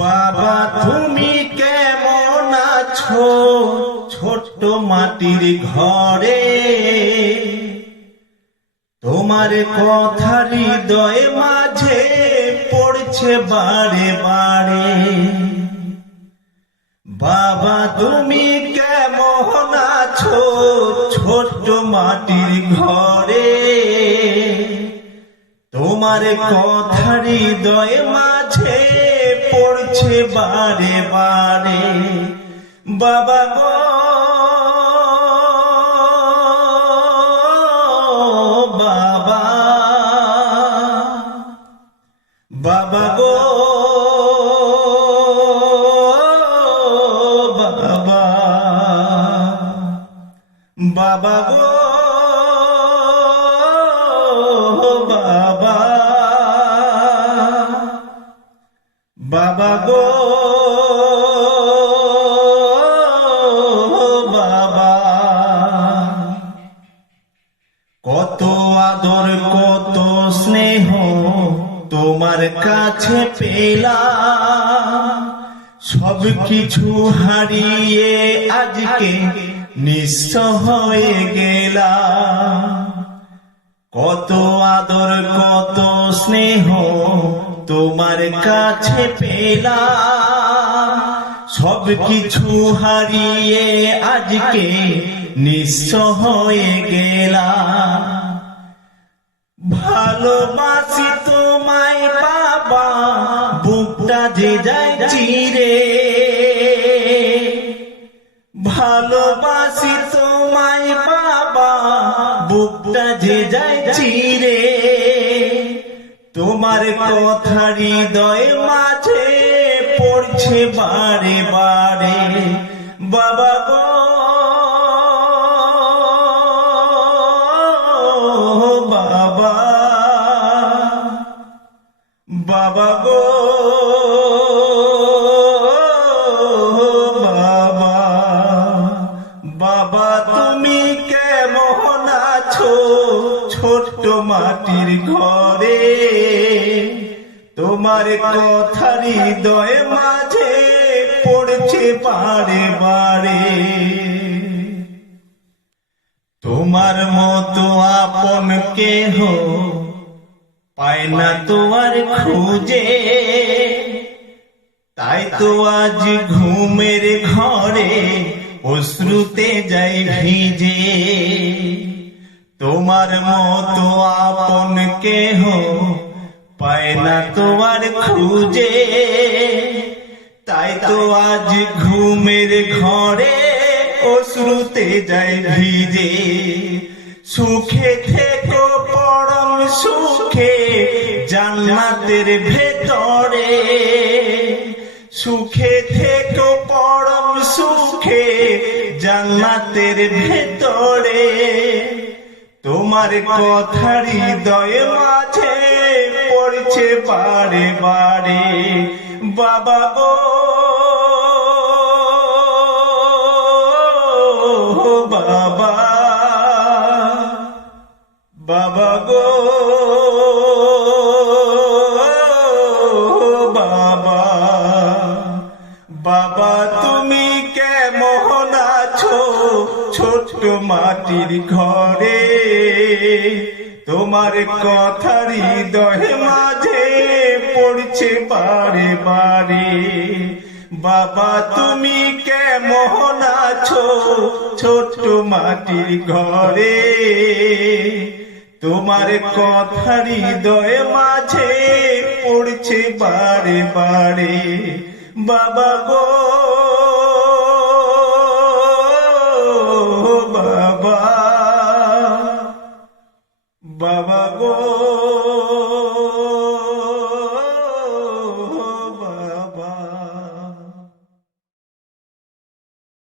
বাবা তুমি কেমন আছো ছোট্ট মাটির ঘরে, তোমার কথা হৃদয় মাঝে পড়ছে বারে বারে। বাবা তুমি কেমন আছো ছোট্ট মাটির ঘরে, তোমার কথা হৃদয় মাঝে পড়ছে বারে বারে। বাবা গো বাবা, বাবা গো বাবা, বাবা গো বাবা, বাবা গো বাবা। কত আদর কত স্নেহ তোমার কাছে পেলাম, সব কিছু হারিয়ে আজকে নিঃস্ব হয়ে গেলাম। কত আদর কত স্নেহ তোমার কাছে পেলাম, সব কিছু হারিয়ে আজকে নিঃস্ব হয়ে গেলাম। ভালোবাসি তোমায় বাবা, বুকটা যে যায় চিরে। ভালোবাসি তোমায় বাবা, বুকটা যে যায় চিরে। তোমার কথা হৃদয় মাঝে পড়ছে বারে বারে। বাবা গো বাবা, বাবা গো বাবা, বাবা তুমি কেমন আছো ছোট্ট মাটির ঘরে, তোমার কথা হৃদয় মাঝে পড়ছে বারে বারে। তোমার মতো আপন কেহ পায় না তো আর খুঁজে, তাই তো আজ ঘুমের ঘরে অশ্রুতে যাই ভিজে। তোমার মতো আপন কেহ পায় না তো আর খুঁজে, তাই তো আজ ঘুমের ঘরে অশ্রুতে যাই ভিজে। সুখে থেকো পরম সুখে জান্নাতের ভেতরে, সুখে থেকো পরম সুখে জান্নাতের ভেতরে। তোমার কথা হৃদয় মাঝে পড়ছে বারে বারে। বাবা গো বাবা, বাবা গো বাবা, বাবা তুমি কেমন আছো ছোট্ট মাটির ঘরে, তোমার কথা হৃদয় মাঝে পড়ছে বারে বারে। বাবা তুমি কেমন আছো ছোট্ট মাটির ঘরে, তোমার কথা হৃদয় মাঝে পড়ছে বারে বারে। বাবা গো বাবা, বাবা গো